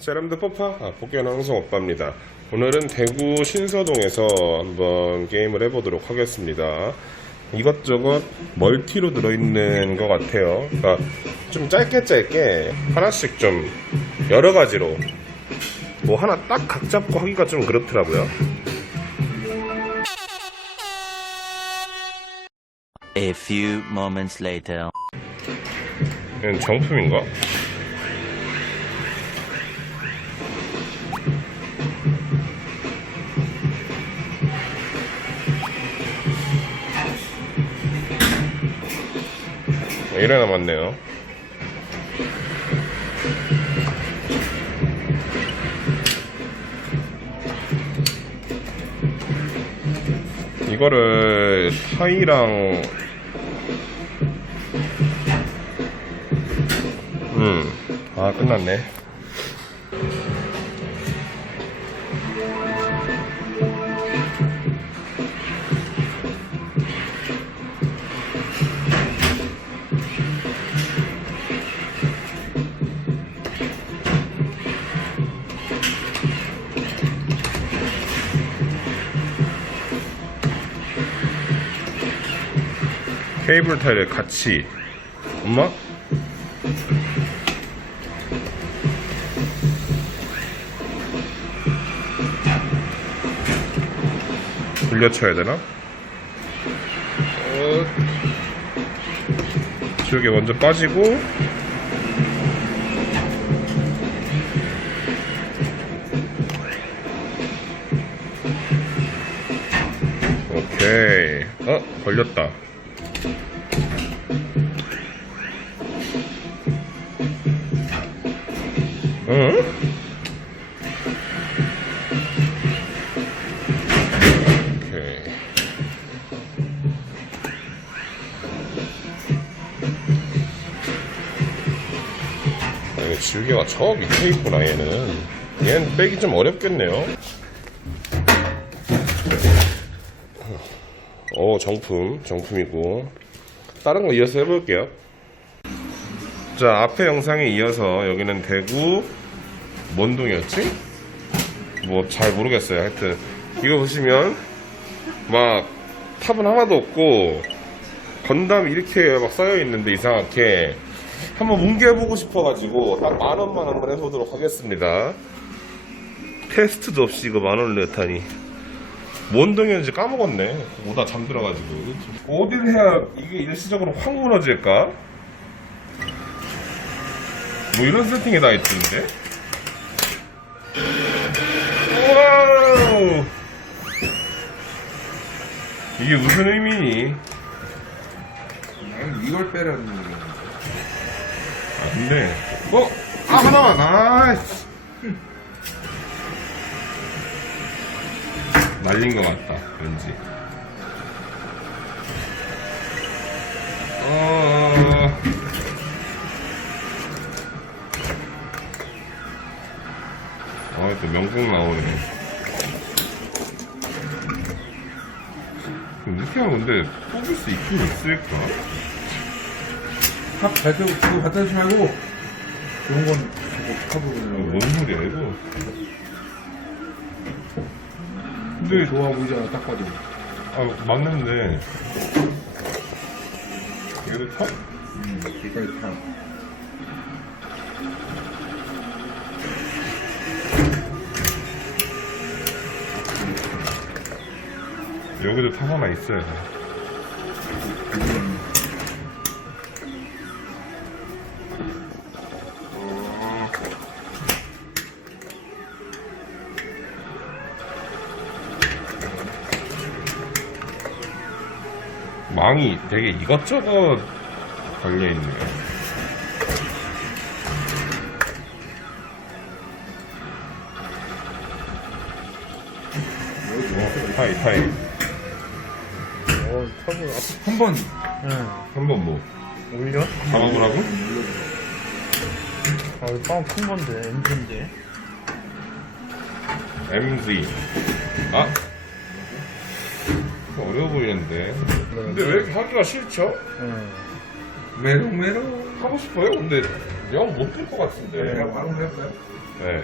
세람드 퍼파 아, 복귀하는 항상 오빠입니다. 오늘은 대구 신서동에서 한번 게임을 해보도록 하겠습니다. 이것저것 멀티로 들어있는 것 같아요. 그러니까 좀 짧게 짧게 하나씩 좀 여러 가지로 뭐 하나 딱 각 잡고 하기가 좀 그렇더라고요. A few moments later. 이건 정품인가? 이래 남았네요. 이거를 타이랑 음, 아 끝났네. 케이블 타일에 같이 엄마? 돌려쳐야 되나? 어... 지우개 먼저 빠지고 오케이 어? 걸렸다 지우개가 저 밑에 있구나 얘는. 얘는 빼기 좀 어렵겠네요. 어 정품 정품이고. 다른 거 이어서 해볼게요. 자 앞에 영상에 이어서 여기는 대구 뭔 동이었지? 뭐 잘 모르겠어요. 하여튼 이거 보시면 막 탑은 하나도 없고 건담 이렇게 막 쌓여 있는데 이상하게 한번 뭉개보고 싶어가지고 딱 만 원만 한번 해보도록 하겠습니다. 테스트도 없이 이거 만 원을 냈다니. 뭔 동이었는지 까먹었네. 오다 잠들어가지고. 어딜 해야 이게 일시적으로 확 무너질까? 뭐 이런 세팅이 다 있던데? 이게 무슨 의미니? 이걸 빼라는 얘기야. 안 돼. 어? 아, 하나만, 아, 씨. 날린 것 같다, 왠지. 어, 어, 또 명곡 나오네. 이렇게 하면 근데 뽑을 수 있긴 있을까? 탑 발표 그거 갖다 주지 말고 좋은 건 탑으로 어, 그냥 뭔 소리야, 이거? 근데 좋아 보이잖아 딱 봐도 아, 맞는데. 이거 탑? 음, 여기까지 탑 여기도 탑 하나 있어야 망이 되게 이것저것 걸려있네요. 어, 타이, 타이. 어, 탑을 한번 앞, 한번 뭐, 응. 올려? 잡아보라고? 아, 이거 빵 큰 건데, 엔진인데. MZ. 아? 어려워 보이는데. 근데 왜 이렇게 하기가 싫죠? 응. 메롱 메롱 하고 싶어요? 근데 영 못될 것 같은데. 내가 바로 해볼까요? 네.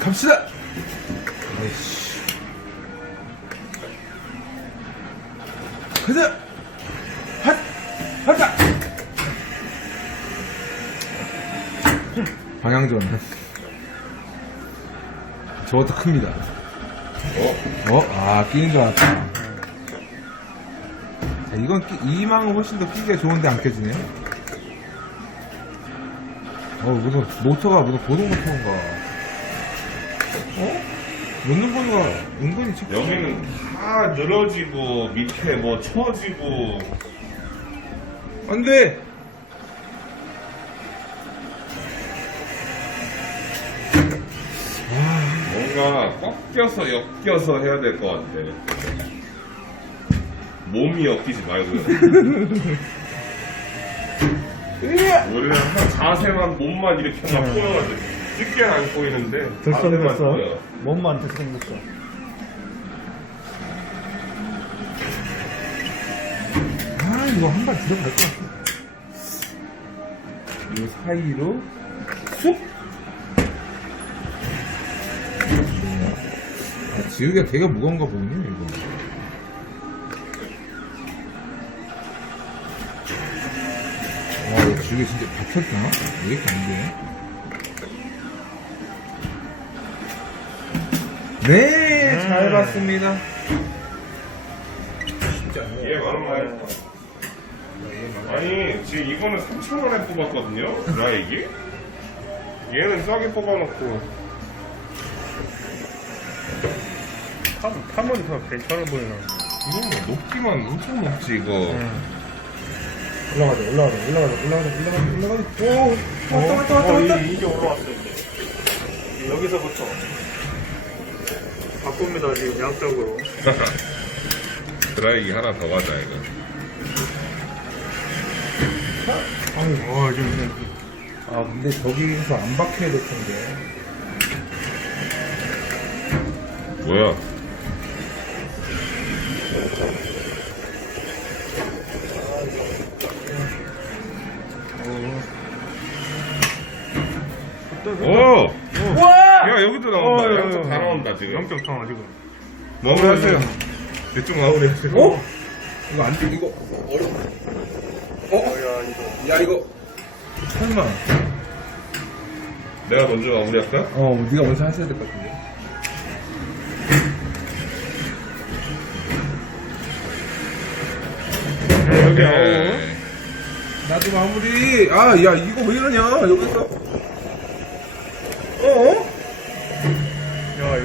갑시다! 가자! 핫! 하자! 방향전. 저것도 큽니다. 어? 어? 아, 끼는 줄 알았다. 자, 이건 끼, 이 망은 훨씬 더 끼기가 좋은데 안 껴지네. 어, 무슨, 모터가 무슨 고동 모터인가. 어? 놓는 번호가 은근히 책 여기는 다 늘어지고 밑에 뭐 처지고 안 돼! 뭔가 꺾여서 엮여서 해야 될 것 같아. 몸이 엮이지 말고요. 원래 항상 자세만 몸만 이렇게 막 꼬여가지고 쉽게는 안 자세만 들썩들썩. 꼬여. 몸만 들썩들썩. 아, 이거 한 발 들어갈 것 같아. 이 사이로 쑥! 아, 지우개가 되게 무거운가 보네, 이거. 와, 이거 지우개 진짜 박혔나? 왜 이렇게 안 돼? 네, 잘 봤습니다. 얘 만원 많이 아니 지금 이거는 3,000원에 뽑았거든요 드라이기 얘는 싸게 뽑아놓고 탐, 탐은 더 괜찮아 보이나. 이거 높기만 엄청 높지 이거 올라가자, 올라가자, 올라가자, 올라가자, 올라가자, 올라가자. 오, 왔다, 왔다, 왔다, 어, 왔다. 이- 이게 올라왔어, 이제. 여기서부터. 바쁩니다, 지금 양적으로. 드라이기 하나 더 가자 이거 아유, 와, 좀, 아, 근데 저기서 안 박혀야 될 텐데. 뭐야 오! 야 여기도 나온다 어, 양쪽 어, 다 어. 나온다 지금 양쪽 다 지금. 뭐뭐 하세요 이쪽 나오네 지금 어? 이거 안 돼, 이거. 어려 어? 야, 이거. 야, 이거. 설마. 내가 먼저 마무리할까? 어, 네가 먼저 하셔야 될 것 같은데. 네, 여기. 오케이. 나도 마무리. 아, 야, 이거 왜 이러냐, 여기서. 어? 야, 이거.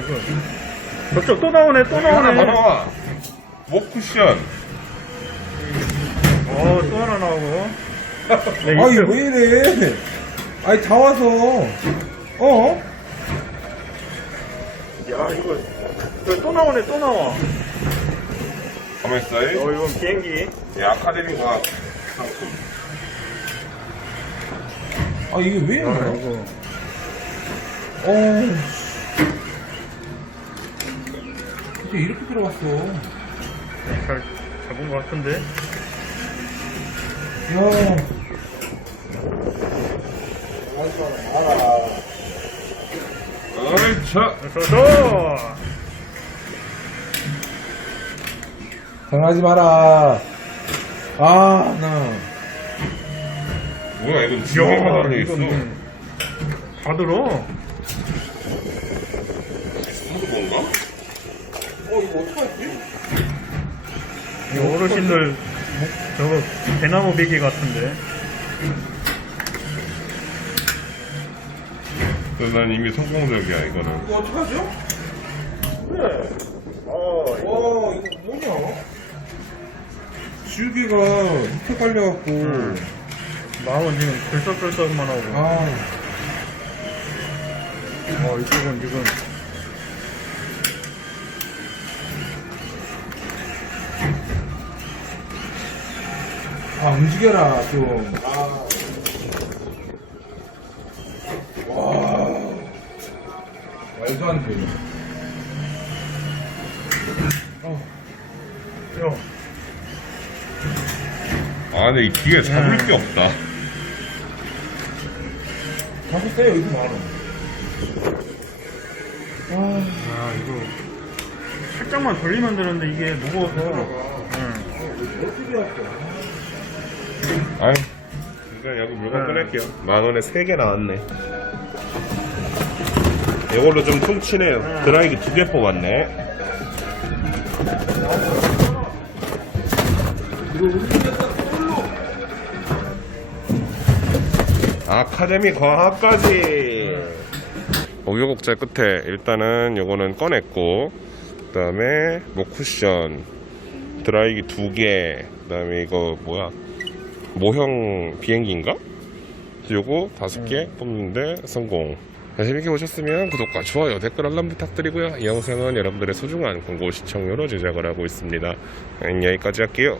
저쪽 또 나오네, 또 여기 하나 더 나오네. 나와 목 쿠션 어, 또 하나 나오고. 네, 아, 이쪽. 왜 이래. 아니, 다 와서. 어? 야, 이거. 이거 또 나오네, 또 나와. 가만 있어 어, 이건 비행기. 이 아카데미 과학 상품 아, 이게 왜 아, 이러냐? 이거. 어. 이게 이렇게 들어갔어. 잘 잡은 것 같은데. 야. 당하지 마라. 아, 나. 뭐야 이건 지옥에만 달려있어 다 들어. 어, 이거 어떡하지? 이 어르신들 목, 저거 대나무 베개 같은데. 난 이미 성공적이야 이거는 이거 어떡하죠? 그래. 어, 와, 이거 뭐냐? 줄기가 밑에 깔려갖고. 마음은 지금 들썩들썩만 하고. 아. 어, 이쪽은 지금. 아, 움직여라, 좀. 아. 와. 말도 안 돼. 야, 아 근데 이 뒤에 잡을 게 없다 다섯 대 여기도 많아. 야 이거 살짝만 돌리면 되는데 이게 무거워서. 응. 아유. 일단 여기 물건 꺼낼게요. 만 원에 3개 나왔네. 이걸로 좀 퉁치네요 드라이기 두 개 뽑았네. 아카데미 과학까지. 우여곡절 끝에 일단은 요거는 꺼냈고 그 다음에 뭐 쿠션 드라이기 두개 그 다음에 이거 뭐야 모형 비행기인가? 요거 다섯 개 뽑는데 성공. 네, 재밌게 보셨으면 구독과 좋아요, 댓글 알람 부탁드리고요. 이 영상은 여러분들의 소중한 광고 시청료로 제작을 하고 있습니다. 네, 여기까지 할게요.